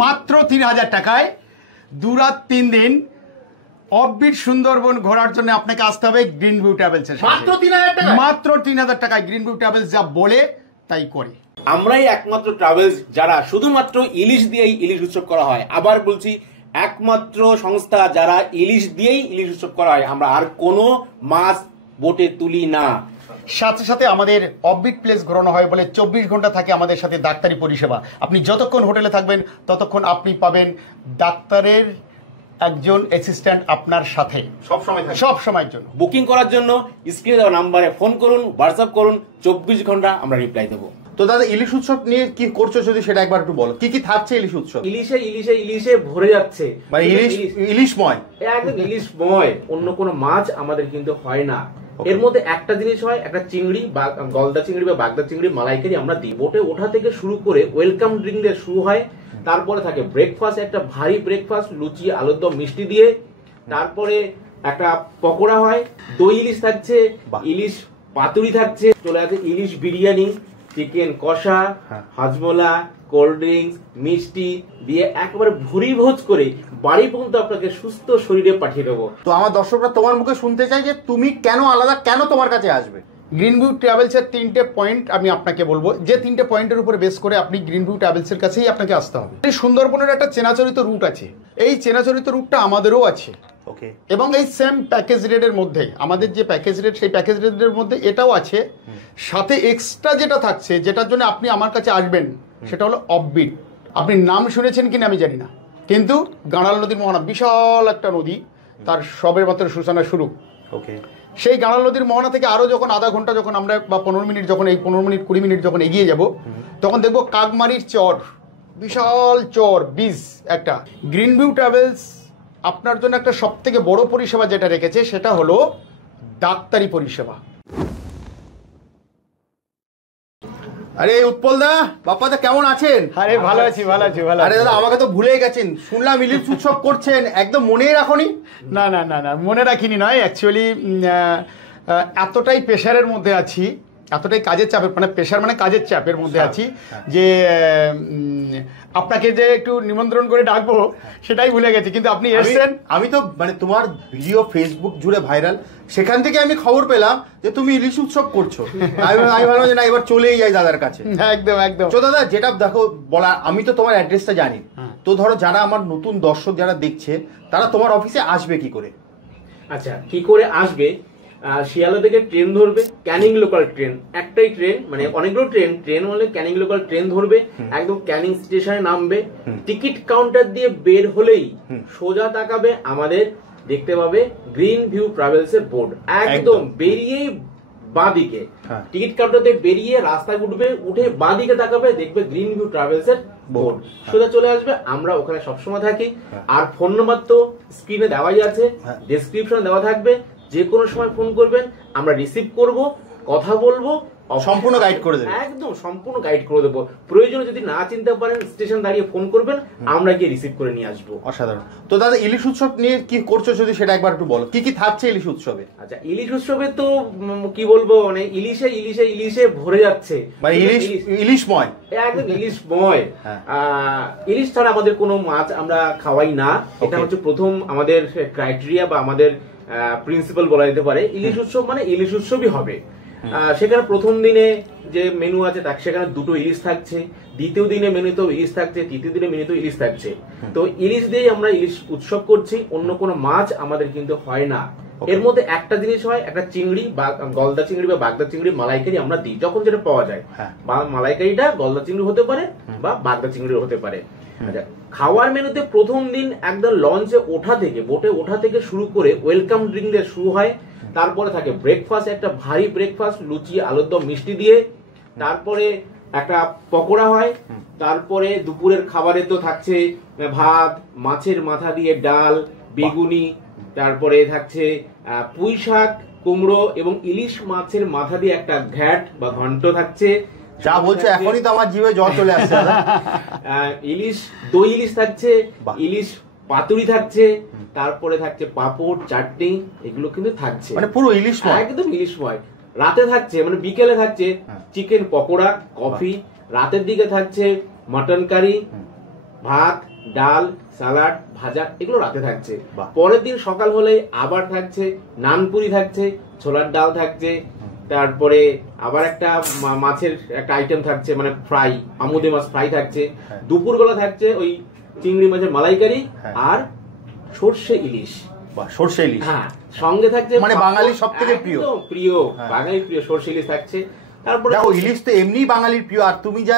মাত্র 3000 টাকায় 2 রাত 3 দিন অফবিট সুন্দরবন ঘোরার জন্য আপনাকে আসতে হবে গ্রিন ভিউ ট্রাভেলস এর সাথে। মাত্র 3000 টাকা, মাত্র 3000 টাকায় গ্রিন ভিউ ট্রাভেলস যা বলে তাই করে। আমরাই একমাত্র ট্রাভেলস যারা শুধুমাত্র ইলিশ দিয়েই ইলিশ উৎসব করা হয়। আবার বলছি, একমাত্র সংস্থা যারা ইলিশ দিয়েই ইলিশ উৎসব করা হয়। আমরা আর কোনো মাছ বোটে তুলি না। সাথে সাথে আমাদের অফবিট প্লেস ঘোরানো হয় বলে 24 ঘন্টা থাকে আমাদের সাথে ডাক্তারি পরিষেবা। আপনি যতক্ষণ হোটেলে থাকবেন ততক্ষণ আপনি পাবেন ডাক্তারের একজন অ্যাসিস্ট্যান্ট আপনার সাথে সব সময়ের জন্য। বুকিং করার জন্য স্ক্রিনে দেওয়া নাম্বারে ফোন করুন, হোয়াটসঅ্যাপ করুন, 24 ঘন্টা আমরা রিপ্লাই দেবো। তো দাদা, ইলিশ উৎসব নিয়ে কি করছো যদি সেটা একবার একটু বলো। কি কি থাকছে ইলিশ উৎসব? ইলিশে ইলিশে ইলিশে ভরে যাচ্ছে, মানে ইলিশময়, একদম ইলিশময়। অন্য কোনো মাছ আমাদের কিন্তু হয় না। এর মধ্যে একটা জিনিস হয়, একটা চিংড়ি বা গলদা চিংড়ি বা বাগদা চিংড়ি মালাইকারি আমরা দিই। বোটে ওঠা থেকে শুরু করে ওয়েলকাম ড্রিঙ্ক দিয়ে শুরু হয়। তারপরে থাকে ব্রেকফাস্ট, একটা ভারী ব্রেকফাস্ট, লুচি আলুর দম মিষ্টি দিয়ে। তারপরে একটা পকোড়া হয়, দই ইলিশ থাকছে, ইলিশ পাতুরি থাকছে, চলে আসে ইলিশ বিরিয়ানি, চিকেন কষা, হাজমোলা, কোল্ড ড্রিঙ্কস, মিষ্টি দিয়ে একেবারে ভুরি ভোজ করে বাড়ি পর্যন্ত আপনাকে সুস্থ শরীরে পাঠিয়ে দেবো। তো আমার দর্শকরা তোমার মুখে শুনতে চাই যে তুমি কেন আলাদা, কেন তোমার কাছে আসবে। গ্রিন ভিউ ট্রাভেলসের 3টে পয়েন্ট আমি আপনাকে বলবো, যে 3টে পয়েন্টের উপরে বেস করে আপনি গ্রিন ভিউ ট্রাভেলসের কাছেই আপনাকে আসতে হবে। এই সুন্দরবনের একটা চেনাচরিত রুট আছে, এই চেনাচরিত রুটটা আমাদেরও আছে। ওকে। এবং এই সেম প্যাকেজ রেটের মধ্যে আমাদের যে প্যাকেজ রেট, সেই প্যাকেজ রেটের মধ্যে এটাও আছে। সাথে এক্সট্রা যেটা থাকছে, যেটার জন্য আপনি আমার কাছে আসবেন, সেটা হলো অফবিট। আপনি নাম শুনেছেন কিনা আমি জানি না, কিন্তু গাঁড়াল নদীর মোহনা বিশাল একটা নদী, তার সবের মাত্র সূচনা শুরু। ওকে। সেই গাঁড়াল নদীর মোহনা থেকে আরও যখন আধা ঘন্টা যখন আমরা বা 15 মিনিট যখন এই 15 মিনিট 20 মিনিট যখন এগিয়ে যাব, তখন দেখবো কাকমারির চর, বিশাল চর বীজ একটা। গ্রিন ভিউ ট্রাভেলস আপনার জন্য একটা সব থেকে বড় পরিষেবা যেটা রেখেছে সেটা হলো ডাক্তারি পরিষেবা। আরে উৎপল দা, বাপ্পা দা, কেমন আছেন? আরে ভালো আছি, ভালো আছি, ভালো। আরে দাদা, আমাকে তো ভুলে গেছেন, শুনলাম ইলিশ উৎসব করছেন, একদম মনেই রাখোনি। না না না না, মনে রাখিনি নয়, অ্যাকচুয়ালি এতটাই প্রেশারের মধ্যে আছি, এতটাই কাজের চাপের, মানে প্রেশার মানে কাজের চাপের মধ্যে আছি যে আপনাকে যে একটু নিমন্ত্রণ করে ডাকবো সেটাই ভুলে গেছি। কিন্তু আপনি এসেছেন। আমি তো মানে তোমার ভিডিও ফেসবুক জুড়ে ভাইরাল, সেখান থেকে আমি খবর পেলাম যে তুমি ইলিশ উৎসব করছো। আমি ভাবলাম যে না, এবার চলেই যাই দাদার কাছে। একদম একদম। তো দাদা, যেটা দেখো বলা, আমি তো তোমার অ্যাড্রেসটা জানি। তো ধরো যারা আমার নতুন দর্শক যারা দেখছে, তারা তোমার অফিসে আসবে কি করে? আচ্ছা, কি করে আসবে? শিয়ালদা থেকে ট্রেন ধরবে, ক্যানিং লোকাল ট্রেন, একটাই ট্রেন, মানে অনেকগুলো ট্রেন হলে ক্যানিং লোকাল ট্রেন ধরবে, একদম ক্যানিং স্টেশনে নামবে। টিকিট কাউন্টার দিয়ে বের হলেই সোজা তাকাবে, আমাদের দেখতে পাবে গ্রিন ভিউ ট্রাভেলস এর বোর্ড। একদম বেরিয়েই বাঁদিকে, টিকিট কাউন্টার দিয়ে বেরিয়ে রাস্তায় উঠবে, উঠে বাঁদিকে তাকাবে, দেখবে গ্রিন ভিউ ট্রাভেলস এর বোর্ড, সোজা চলে আসবে। আমরা ওখানে সবসময় থাকি। আর ফোন নাম্বার তো স্ক্রিনে দেওয়াই আছে, ডেসক্রিপশনে দেওয়া থাকবে। যে কোনো সময় ফোন করবেন, আমরা রিসিভ করব, কথা বলবো, সম্পূর্ণ গাইড করে দেবো। একদম সম্পূর্ণ গাইড করে দেবো। প্রয়োজনে যদি না চিনতে পারেন, স্টেশন দাঁড়িয়ে ফোন করবেন, আমরা গিয়ে রিসিভ করে নিয়ে আসবো। অসাধারণ। তো দাদা, ইলিশ উৎসব নিয়ে কি করছো যদি সেটা একবার একটু বলো। কি কি থাকছে ইলিশ উৎসবে? আচ্ছা, ইলিশ উৎসবে তো কি বলবো, মানে ইলিশে ইলিশে ইলিশে ভরে যাচ্ছে, মানে ইলিশময়, একদম ইলিশময়। ইলিশ ছাড়া আমাদের কোনো মাছ আমরা খাওয়াই না। এটা হচ্ছে প্রথম আমাদের ক্রাইটেরিয়া বা আমাদের প্রিন্সিপাল বলা যেতে পারে। ইলিশ উৎসব মানে ইলিশ উৎসবই হবে। সেখানে প্রথম দিনে যে মেনু আছে সেখানে 2টো ইলিশ থাকছে, দ্বিতীয় দিনে মেনুতেও ইলিশ থাকছে, তৃতীয় দিনে মেনুতেও ইলিশ থাকছে। তো ইলিশ দিয়েই আমরা ইলিশ উৎসব করছি, অন্য কোনো মাছ আমাদের কিন্তু হয় না। এর মধ্যে একটা জিনিস হয়, একটা চিংড়ি বা গলদা চিংড়ি বা বাগদা চিংড়ি মালাইকারি আমরা দিই, যখন যেটা পাওয়া যায়। বা মালাইকারিটা গলদা চিংড়ি হতে পারে বা বাগদা চিংড়ি হতে পারে। আচ্ছা, খাওয়ার মেনুতে প্রথম দিন একদম লঞ্চে ওঠা থেকে, বোটে ওঠা থেকে শুরু করে ওয়েলকাম ড্রিঙ্ক দিয়ে শুরু হয়। তারপরে থাকে ব্রেকফাস্ট, একটা ভারী ব্রেকফাস্ট, লুচি আলুর দম মিষ্টি দিয়ে। তারপরে একটা পকোড়া হয়। তারপরে দুপুরের খাবারে তো থাকছে ভাত, মাছের মাথা দিয়ে ডাল, বেগুনি, তারপরে থাকছে পুঁই শাক, কুমড়ো এবং ইলিশ মাছের মাথা দিয়ে একটা ঘ্যাট বা ঘন্ট থাকছে। যা বলছো এখনই তো আমার জিভে জল চলে আসছে। ইলিশ দই ইলিশ থাকছে, ইলিশ পাতুরি থাকছে, তারপরে থাকছে পাপড়, চাটনি, এগুলো কিন্তু থাকছে, মানে পুরো ইলিশময়, একদম ইলিশময়। রাতে থাকছে, মানে বিকেলে থাকছে চিকেন পকোড়া, কফি। রাতের দিকে থাকছে মাটন কারি, ভাত, ডাল, স্যালাড, ভাজা এগুলো রাতে থাকছে। বাহ। পরের দিন সকাল হলে আবার থাকছে নানপুরি থাকছে, ছোলার ডাল থাকছে, তারপরে আবার একটা মাছের একটা আইটেম থাকছে, মানে ফ্রাই, আমুদে মাছ ফ্রাই থাকছে। দুপুরবেলা থাকছে ওই চিংড়ি মাছের মালাইকারি আর সর্ষে ইলিশ। বাহ, সর্ষে ইলিশ। হ্যাঁ, সঙ্গে থাকছে মানে বাঙালির সবথেকে প্রিয়। একদম প্রিয়, হ্যাঁ। বাঙালির প্রিয় সর্ষে ইলিশ থাকছে। তারপরে দেখো, ইলিশ তো এমনি বাঙালির প্রিয়, আর তুমি যা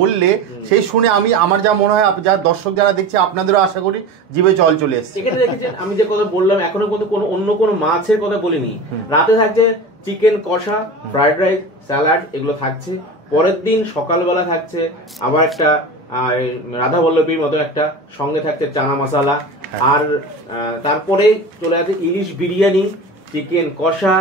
বললে সেই শুনে আমার যা মনে হয়, যা দর্শক যারা দেখছে আপনাদেরও আশা করি জিভে জল চলে এসেছে। এখানে দেখেছেন আমি যে কথা বললাম, এখনো পর্যন্ত কোনো অন্য কোনো মাছের কথা বলিনি। রাতে থাকছে চিকেন কষা, ফ্রাইড রাইস, স্যালাড এগুলো থাকছে। পরের দিন সকালবেলা থাকছে আবার একটা রাধা বল্লভীর মতো একটা, সঙ্গে থাকছে চানা মশলা, আর তারপরে চলে আসে ইলিশ বিরিয়ানি, চিকেন কষা,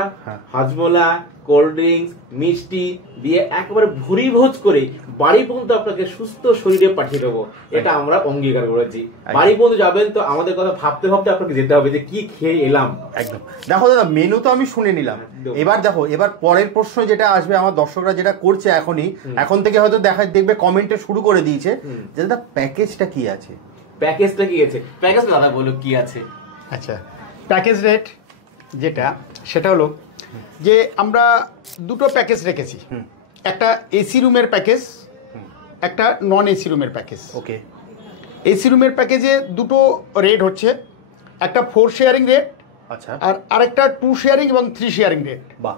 হাজমোলা, কোল্ড ড্রিঙ্কস, মিষ্টি দিয়ে একেবারে ভুরি ভোজ করে বাড়ি পর্যন্ত আপনাকে সুস্থ শরীরে পাঠিয়ে দেবো, এটা আমরা অঙ্গীকার করেছি। বাড়ি পর্যন্ত যাবেন তো আমাদের কথা ভাবতে ভাবতে আপনাকে যেতে হবে যে কি খেয়ে এলাম। একদম। দেখো দাদা, মেনু তো আমি শুনে নিলাম, এবার দেখো, এবার পরের প্রশ্ন যেটা আসবে, আমার দর্শকরা যেটা করছে এখন থেকে হয়তো দেখবে কমেন্টে শুরু করে দিয়েছে যে দাদা প্যাকেজটা কি আছে। প্যাকেজটা কি আছে? প্যাকেজ দাদা বলো কি আছে। আচ্ছা, প্যাকেজ রেট যেটা সেটা হলো যে আমরা দুটো প্যাকেজ রেখেছি, একটা এসি রুমের প্যাকেজ, একটা নন এসি রুমের প্যাকেজ। ওকে। এসি রুমের প্যাকেজে দুটো রেট হচ্ছে, একটা 4 শেয়ারিং রেট, আচ্ছা, আর আরেকটা 2 শেয়ারিং এবং 3 শেয়ারিং রেট। বাহ।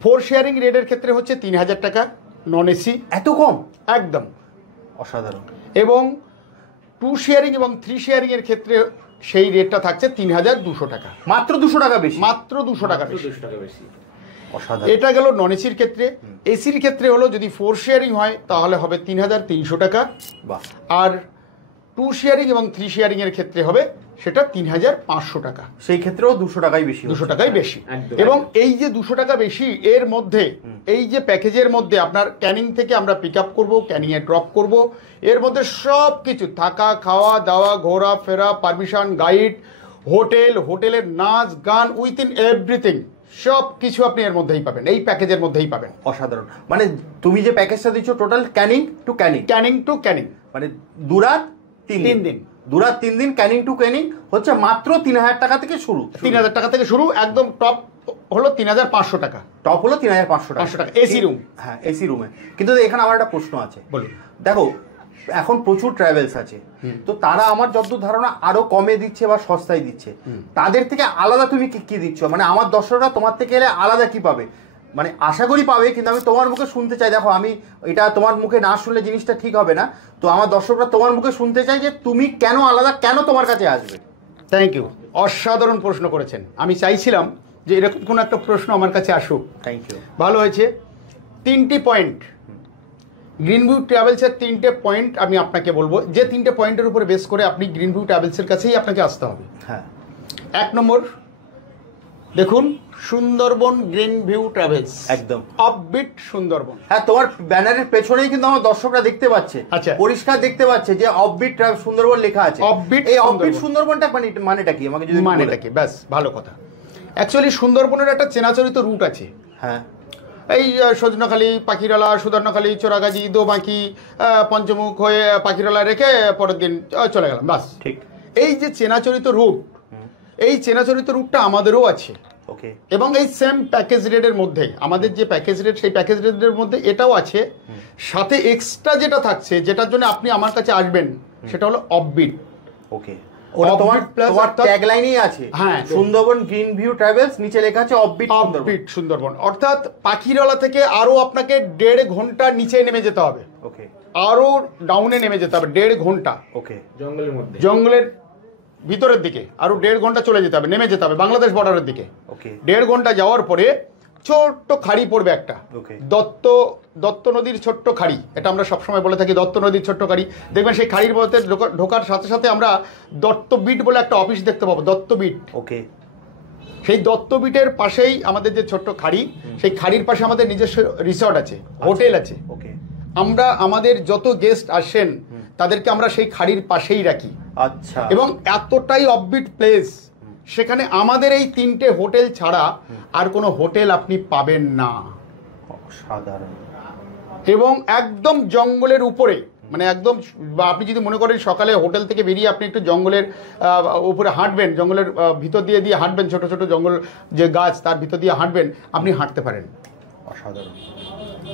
4 শেয়ারিং রেটের ক্ষেত্রে হচ্ছে 3000 টাকা নন এসি। এত কম? একদম অসাধারণ। এবং 2 শেয়ারিং এবং 3 শেয়ারিং এর ক্ষেত্রে সেই রেটটা থাকছে 3200 টাকা। মাত্র 200 টাকা বেশি? মাত্র 200 টাকা বেশি। 200 টাকা বেশি। অসাধারণ। এটা গেল নন এসির ক্ষেত্রে। এসির ক্ষেত্রে হলো যদি 4 শেয়ারিং হয় তাহলে হবে 3300 টাকা। বাহ। আর 2 শেয়ারিং এবং 3 শেয়ারিং এর ক্ষেত্রে হবে সেটা 3500 টাকা। সেই ক্ষেত্রেও 200 টাকাই বেশি। 200 টাকাই বেশি। একদম। এবং এই যে 200 টাকা বেশি, এর মধ্যে এই যে প্যাকেজের মধ্যে আপনার ক্যানিং থেকে আমরা পিক আপ করবো, ক্যানিংয়ে ড্রপ করব, এর মধ্যে সব কিছু থাকা, খাওয়া দাওয়া, ঘোরা ফেরা, পারমিশন, গাইড, হোটেলের নাচ গান, উইথিন এভরিথিং, সব কিছু আপনি এর মধ্যেই পাবেন, এই প্যাকেজের মধ্যেই পাবেন। অসাধারণ। মানে তুমি যে প্যাকেজটা দিচ্ছ total Canning to Canning, Canning to Canning, মানে 2 রাত 3 দিন, 2 রাত 3 দিন ক্যানিং টু ক্যানিং হচ্ছে মাত্র 3000 টাকা থেকে শুরু। 3000 টাকা থেকে শুরু, একদম টপ হলো 3500 টাকা। টপ হলো 3500 টাকা এসি রুম। হ্যাঁ, এসি রুমে। কিন্তু এখানে আমার একটা প্রশ্ন আছে। বলুন। দেখো, এখন প্রচুর ট্রাভেলস আছে, তো তারা আমার যতদূর ধারণা আরো কমে দিচ্ছে বা সস্তায় দিচ্ছে, তাদের থেকে আলাদা তুমি কি দিচ্ছ? মানে আমার দর্শকরা তোমার থেকে এলে আলাদা কি পাবে? মানে আশা করি পাবে, কিন্তু আমি তোমার মুখে শুনতে চাই। দেখো, আমি এটা তোমার মুখে না শুনলে জিনিসটা ঠিক হবে না, তো আমার দর্শকরা তোমার মুখে শুনতে চাই যে তুমি কেন আলাদা, কেন তোমার কাছে আসবে। থ্যাংক ইউ, অসাধারণ প্রশ্ন করেছেন। আমি চাইছিলাম যে এরকম কোনো একটা প্রশ্ন আমার কাছে আসুক। Thank you. ভালো হয়েছে। 3টি পয়েন্ট, গ্রিনভিউ ট্রাভেলসের 3টে পয়েন্ট আমি আপনাকে বলবো, যে 3টে পয়েন্টের উপরে বেস করে আপনি গ্রিনভিউ ট্রাভেলসের কাছেই আপনাকে আসতে হবে। হ্যাঁ। 1 নম্বর, দেখুন সুন্দরবন গ্রিনভিউ ট্রাভেলস, একদম অফবিট সুন্দরবন। হ্যাঁ, তোমার ব্যানারের পেছনেই কিন্তু আমার দর্শকরা দেখতে পাচ্ছে, আচ্ছা, পরিষ্কার দেখতে পাচ্ছে যে অফবিট সুন্দরবন লেখা আছে। অফবিট, এই অফবিট সুন্দরবনটা মানেটা কি আমাকে যদি মানেটা কি? ব্যাস, ভালো কথা। অ্যাকচুয়ালি সুন্দরবনের একটা চেনাচরিত রুট আছে। হ্যাঁ। এই সজনাখালি, পাখিরালা, সুদর্ণখালি, চোরাগাজি, দোবাঁকি, পঞ্চমুখ হয়ে পাখিরালা রেখে পরের দিন চলে গেলাম, বাস। ঠিক। এই যে চেনাচরিত রুট, এই চেনাচরিত রুটটা আমাদেরও আছে। ওকে। এবং এই সেম প্যাকেজ রেটের মধ্যে, আমাদের যে প্যাকেজ রেট সেই প্যাকেজ রেটের মধ্যে এটাও আছে। সাথে এক্সট্রা যেটা থাকছে, যেটার জন্য আপনি আমার কাছে আসবেন, সেটা হলো অফবিট। ওকে। ওটা তোমার ট্যাগলাইনেই আছে। হ্যাঁ, সুন্দরবন গ্রিনভিউ ট্রাভেলস, নিচে লেখা আছে অফবিট সুন্দরবন। অর্থাৎ পাখিরালা থেকে আরো আপনাকে 1.5 ঘন্টা নিচে নেমে যেতে হবে। ওকে। আরো ডাউনে নেমে যেতে হবে 1.5 ঘন্টা। ওকে। জঙ্গলের মধ্যে, জঙ্গলের ভিতরের দিকে আরো 1.5 ঘন্টা চলে যেতে হবে, নেমে যেতে হবে বাংলাদেশ বর্ডারের দিকে। ওকে। 1.5 ঘন্টা যাওয়ার পরে ছোট্ট খাড়ি পড়বে একটা, দত্ত নদীর ছোট্ট খাড়ি। এটা আমরা সবসময় বলে থাকি, দত্ত নদীর ছোট্ট খাড়ি। দেখবেন সেই খাড়ির মধ্যে ঢোকার সাথে সাথে আমরা দত্তবিট বলে একটা অফিস দেখতে পাবো, দত্তবিট। ওকে। সেই দত্তবিটের পাশেই আমাদের যে ছোট্ট খাড়ি, সেই খাড়ির পাশে আমাদের নিজস্ব রিসর্ট আছে, হোটেল আছে। ওকে। আমরা আমাদের যত গেস্ট আসেন তাদেরকে আমরা সেই খাড়ির পাশেই রাখি। আচ্ছা। এবং এতটাই অফবিট প্লেস, সেখানে আমাদের এই 3টে হোটেল ছাড়া আর কোনো হোটেল আপনি পাবেন না। সাধারণ। এবং একদম জঙ্গলের উপরে, মানে একদম, বা আপনি যদি মনে করেন সকালে হোটেল থেকে বেরিয়ে আপনি একটু জঙ্গলের উপরে হাঁটবেন, জঙ্গলের ভিতর দিয়ে হাঁটবেন, ছোট ছোট জঙ্গল যে গাছ তার ভিতর দিয়ে হাঁটবেন, আপনি হাঁটতে পারেন। অসাধারণ।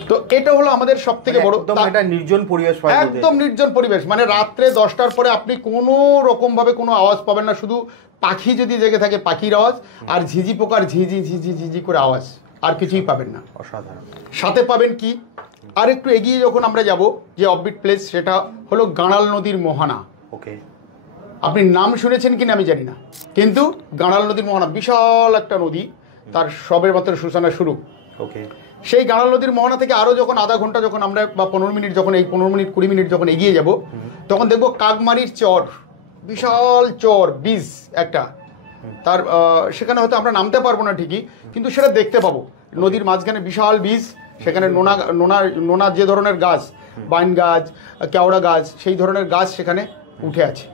তো এটা হলো আমাদের সব থেকে বড়, একটা নির্জন পরিবেশ, একদম নির্জন পরিবেশ। মানে রাত্রে 10টার পরে আপনি কোনো রকম ভাবে কোনো আওয়াজ পাবেন না, শুধু পাখি যদি জেগে থাকে পাখির আওয়াজ আর ঝিঝি পোকার ঝিঝি ঝিঝি ঝিঝি করে আওয়াজ, আর কিছুই পাবেন না। অসাধারণ। সাথে পাবেন কি, আর একটু এগিয়ে যখন আমরা যাব যে অফবিট প্লেস, সেটা হলো গাঁড়াল নদীর মোহনা। ওকে, আপনি নাম শুনেছেন কিনা আমি জানি না, কিন্তু গাঁড়াল নদীর মোহনা বিশাল একটা নদী, তার সবের মাত্র সূচনা শুরু। ওকে, সেই গাঁড়াল নদীর মোহনা থেকে আরও যখন আধা ঘন্টা যখন আমরা বা 15 মিনিট যখন এই 15 মিনিট 20 মিনিট যখন এগিয়ে যাব, তখন দেখবো কাকমারির চর, বিশাল চর, বীজ একটা। তার সেখানে হয়তো আমরা নামতে পারবো না ঠিকই, কিন্তু সেটা দেখতে পাবো। নদীর মাঝখানে বিশাল বীজ, সেখানে নোনা যে ধরনের গাছ, বাইন গাছ, কেওড়া গাছ, সেই ধরনের গাছ সেখানে উঠে আছে।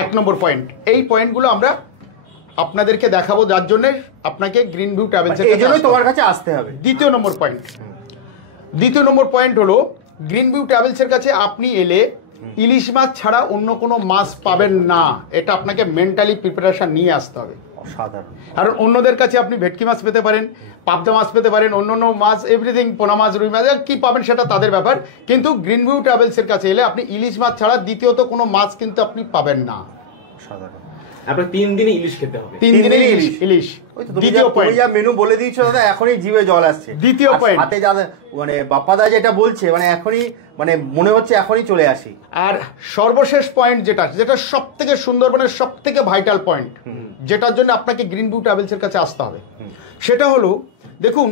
1 নম্বর পয়েন্ট। এই পয়েন্টগুলো আমরা আপনাদেরকে দেখাবো, যার জন্য আপনাকে গ্রিন ভিউ ট্রাভেলস তোমার কাছে আসতে হবে। দ্বিতীয় নম্বর পয়েন্ট হলো, গ্রিন ভিউ ট্রাভেলসের কাছে আপনি এলে ইলিশ মাছ ছাড়া অন্য কোনো মাছ পাবেন না। এটা আপনাকে মেন্টালি প্রিপারেশন নিয়ে আসতে হবে। অসাধারণ। কারণ অন্যদের কাছে আপনি ভেটকি মাছ পেতে পারেন, পাবদা মাছ পেতে পারেন, অন্য মাছ, এভরিথিং, পোনা মাছ, রুই মাছ, কি পাবেন সেটা তাদের ব্যাপার। কিন্তু গ্রিন ভিউ ট্রাভেলসের কাছে এলে আপনি ইলিশ মাছ ছাড়া দ্বিতীয়ত কোনো মাছ কিন্তু আপনি পাবেন না। অসাধারণ। আপনার 3 দিনে ইলিশ খেতে হবে। 3 দিনে ইলিশ। দ্বিতীয় পয়েন্ট, যা মেনু বলে দিয়েছো দাদা, এখনই জিভে জল আসছে। দ্বিতীয় পয়েন্ট, হাতে যা মানে বাপ্পাদা যেটা বলছে, মানে এখনই মানে মনে হচ্ছে এখনই চলে আসি। আর সর্বশেষ পয়েন্ট যেটা সব থেকে সুন্দরবনের সব থেকে ভাইটাল পয়েন্ট, যেটার জন্য আপনাকে গ্রিন ভিউ ট্রাভেলসের কাছে আসতে হবে, সেটা হলো, দেখুন,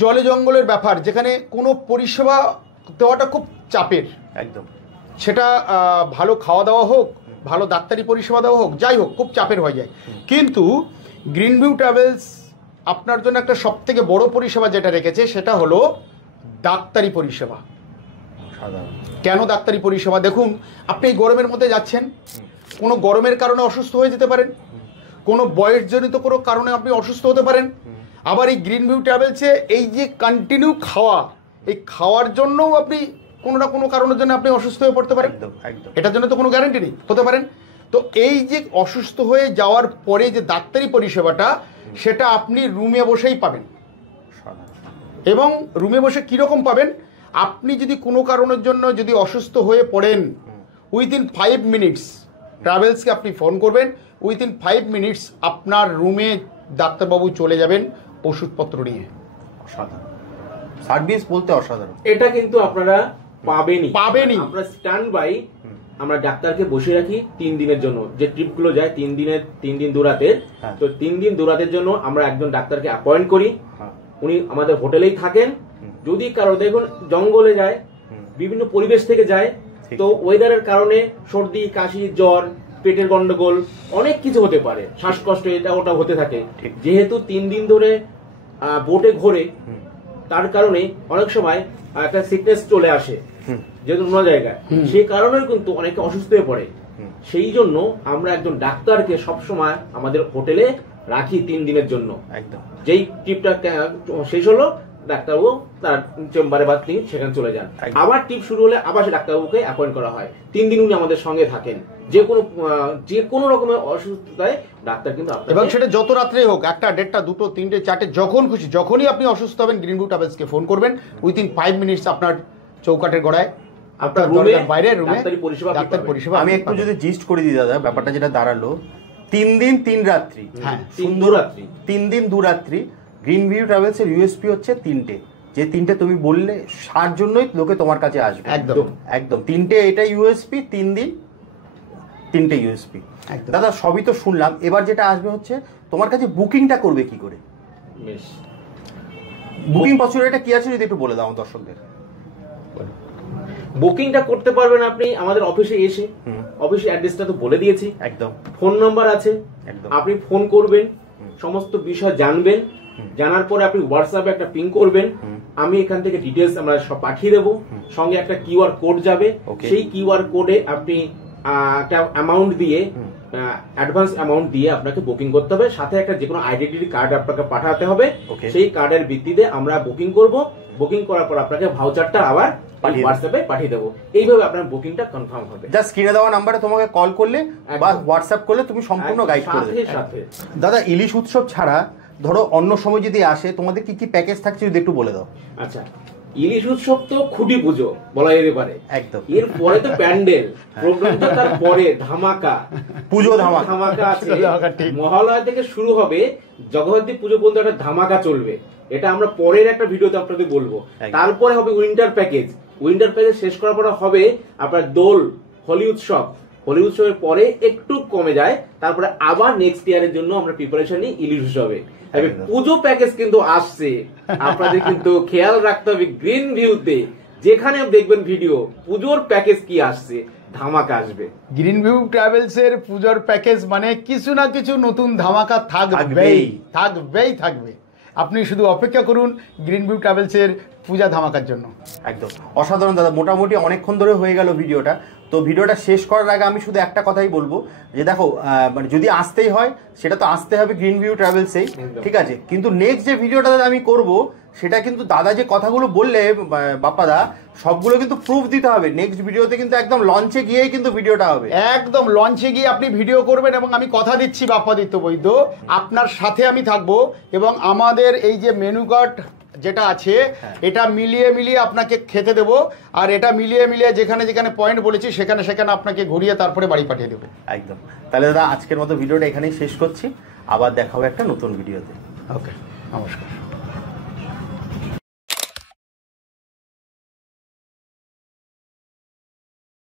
জলে জঙ্গলের ব্যাপার, যেখানে কোনো পরিষেবা দেওয়াটা খুব চাপের। একদম। সেটা ভালো খাওয়া দাওয়া হোক, ভালো ডাক্তারি পরিষেবা দেওয়া হোক, যাই হোক, খুব চাপের হয়ে যায়। কিন্তু গ্রিন ভিউ ট্রাভেলস আপনার জন্য একটা সব থেকে বড় পরিষেবা যেটা রেখেছে, সেটা হলো ডাক্তারি পরিষেবা। কেন ডাক্তারি পরিষেবা? দেখুন, আপনি এই গরমের মধ্যে যাচ্ছেন, কোনো গরমের কারণে অসুস্থ হয়ে যেতে পারেন, কোনো বয়সজনিত কোনো কারণে আপনি অসুস্থ হতে পারেন। আবার এই গ্রিন ভিউ ট্রাভেলসে এই যে কন্টিনিউ খাওয়া, এই খাওয়ার জন্যও আপনি কোনো না কোনো কারণের জন্য আপনি অসুস্থ হয়ে পড়তে পারেন। এটার জন্য তো কোনো গ্যারান্টি নেই, হতে পারেন। তো এই যে অসুস্থ হয়ে যাওয়ার পরে যে ডাক্তারি পরিষেবাটা, সেটা আপনি রুমে বসেই পাবেন। এবং রুমে বসে কীরকম পাবেন? আপনি যদি কোনো কারণের জন্য যদি অসুস্থ হয়ে পড়েন, উইদিন 5 মিনিটস ট্রাভেলসকে আপনি ফোন করবেন, উইদিন 5 মিনিটস আপনার রুমে ডাক্তারবাবু চলে যাবেন ওষুধপত্র নিয়ে। অসাধারণ সার্ভিস, বলতে অসাধারণ। এটা কিন্তু আপনারা পাবেনই। আমরা স্ট্যান্ড বাই, আমরা ডাক্তারকে বসে রাখি 3 দিনের জন্য। যে ট্রিপগুলো যায় 3 দিন দূরাতের, তো 3 দিন দূরাতের জন্য আমরা একজন ডাক্তারকে অ্যাপয়েন্ট করি। উনি আমাদের হোটেলেই থাকেন। যদি কারো, দেখুন, জঙ্গলে যায়, বিভিন্ন পরিবেশ থেকে যায়, তো ওয়েদারের কারণে সর্দি, কাশি, জ্বর, পেটের গন্ডগোল, অনেক কিছু হতে পারে, শ্বাসকষ্ট, এটা ওটা হতে থাকে। যেহেতু 3 দিন ধরে বোটে ঘোরে, তার কারণে অনেক সময় একটা সিকনেস চলে আসে, যেহেতু অন্য জায়গায়, সেই কারণে কিন্তু অনেকে অসুস্থ হয়ে পড়ে। সেই জন্য আমরা একজন ডাক্তারকে সবসময় আমাদের হোটেলে রাখি 3 দিনের জন্য। একদম। যেই ট্রিপটা শেষ হলো, ডাক্তারবাবু তার চেম্বারে বা তিনি সেখানে চলে যান। আবার ট্রিপ শুরু হলে আবার সে ডাক্তারবাবুকে অ্যাপয়েন্ট করা হয়। 3 দিন উনি আমাদের সঙ্গে থাকেন। যে কোনো রকমের অসুস্থতায় ডাক্তার কিন্তু, এবং সেটা যত রাত্রেই হোক, 1টা, 1:30, 2টো, 3টে, 4টে, যখন খুশি, যখনই আপনি অসুস্থ হবেন, গ্রিন ভিউ ট্রাভেলসকে ফোন করবেন, উইদিন 5 মিনিটস আপনার চৌকাটের গোড়ায়, আপনার বাইরে রুমে ডাক্তার পরিষেবা। আমি একটু যদি জিস্ট করে দিই দাদা, ব্যাপারটা যেটা দাঁড়ালো, 3 দিন 3 রাত্রি, হ্যাঁ, সুন্দর রাত্রি, 3 দিন 2 রাত্রি। গ্রিন ভিউ ট্রাভেলসের ইউএসপি হচ্ছে 3টে, যে 3টে তুমি বললে, সার জন্যই লোকে তোমার কাছে আসবে। একদম একদম 3টে, এটা ইউএসপি, 3 দিন 3টে ইউএসপি। দাদা সবই তো শুনলাম, এবার যেটা আসবে হচ্ছে, তোমার কাছে বুকিংটা করবে কি করে? বুকিং প্রসিডিউরটা কি আছে যদি একটু বলে দাও দর্শকদের। বুকিংটা করতে পারবেন আপনি আমাদের অফিসে এসে। অফিসের অ্যাড্রেসটা তো বলে দিয়েছি, একদম। ফোন নাম্বার আছে, আপনি ফোন করবেন, সমস্ত বিষয় জানবেন। জানার পরে আপনি হোয়াটসঅ্যাপে একটা পিং করবেন, আমি এখান থেকে ডিটেলস আমরা সব পাঠিয়ে দেবো। সঙ্গে একটা কিউআর কোড যাবে, সেই কিউআর কোডে আপনি একটা অ্যামাউন্ট দিয়ে, অ্যাডভান্স অ্যামাউন্ট দিয়ে আপনাকে বুকিং করতে হবে। সাথে একটা যে কোনো আইডেন্টিটি কার্ড আপনাকে পাঠাতে হবে। সেই কার্ডের ভিত্তিতে আমরা বুকিং করব। বুকিং করার পর আপনাকে ভাউচারটা আবার হোয়াটসঅ্যাপে পাঠিয়ে দেবো। এইভাবে আপনার বুকিংটা কনফার্ম হবে। জাস্ট স্ক্রিনে দেওয়া নাম্বারে তোমাকে কল করলে বা হোয়াটসঅ্যাপ করলে তুমি সম্পূর্ণ গাইড করে দেবে। সাথে দাদা ইলিশ উৎসব ছাড়া ধরো অন্য সময় যদি আসে তোমাদের কি কি প্যাকেজ থাকছে যদি একটু বলে দাও। আচ্ছা, ইলিশ উৎসব তো খুঁটি পুজো বলা যেতে পারে, একদম। এরপরে তো প্যান্ডেল প্রোগ্রাম, তো তারপরে ধামাকা, পুজো ধামাকা আছে। মহালয়া থেকে শুরু হবে, জগদ্ধাত্রী পুজো পর্যন্ত একটা ধামাকা চলবে। এটা আমরা পরের একটা ভিডিওতে আপনাদের বলবো। তারপরে হবে উইন্টার প্যাকেজ। উইন্টার প্যাকেজ শেষ করার পরে হবে আপনার দোল, হোলি উৎসব। হোলি উৎসবের পরে একটু কমে যায়, তারপরে আবার নেক্সট ইয়ারের জন্য আমরা প্রিপারেশন নিই ইলিশ উৎসবে। পুজো প্যাকেজ কিন্তু আসছে, আপনাদের কিন্তু খেয়াল রাখতে হবে। গ্রিন ভিউতে যেখানে দেখবেন ভিডিও, পুজোর প্যাকেজ কি আসছে, ধামাকা আসবে। গ্রিন ভিউ ট্রাভেলস এর পুজোর প্যাকেজ মানে কিছু না কিছু নতুন ধামাকা থাকবেই থাকবে। আপনি শুধু অপেক্ষা করুন গ্রিন ভিউ ট্রাভেলস এর পূজা ধামাকার জন্য। একদম অসাধারণ দাদা, মোটামুটি অনেকক্ষণ ধরে হয়ে গেল ভিডিওটা। তো ভিডিওটা শেষ করার আগে আমি শুধু একটা কথাই বলবো যে দেখো, মানে যদি আসতেই হয় সেটা তো আসতে হবে গ্রিন ভিউ ট্রাভেলসেই, ঠিক আছে। কিন্তু নেক্সট যে ভিডিওটা আমি করব সেটা কিন্তু দাদা যে কথাগুলো বললে বাপ্পাদা, সবগুলো কিন্তু প্রুফ দিতে হবে। নেক্সট ভিডিওতে কিন্তু একদম লঞ্চে গিয়েই কিন্তু ভিডিওটা হবে। একদম লঞ্চে গিয়ে আপনি ভিডিও করবেন এবং আমি কথা দিচ্ছি বাপ্পাদিত্য বৈদ্য, আপনার সাথে আমি থাকবো এবং আমাদের এই যে মেনু কার্ড যেটা আছে এটা মিলিয়ে আপনাকে খেতে দেবো, আর এটা মিলিয়ে যেখানে যেখানে পয়েন্ট বলেছি সেখানে আপনাকে ঘুরিয়ে তারপরে বাড়ি পাঠিয়ে দেবো। একদম। তাহলে দাদা আজকের মতো ভিডিওটা এখানেই শেষ করছি, আবার দেখা হবে একটা নতুন ভিডিওতে। ওকে, নমস্কার।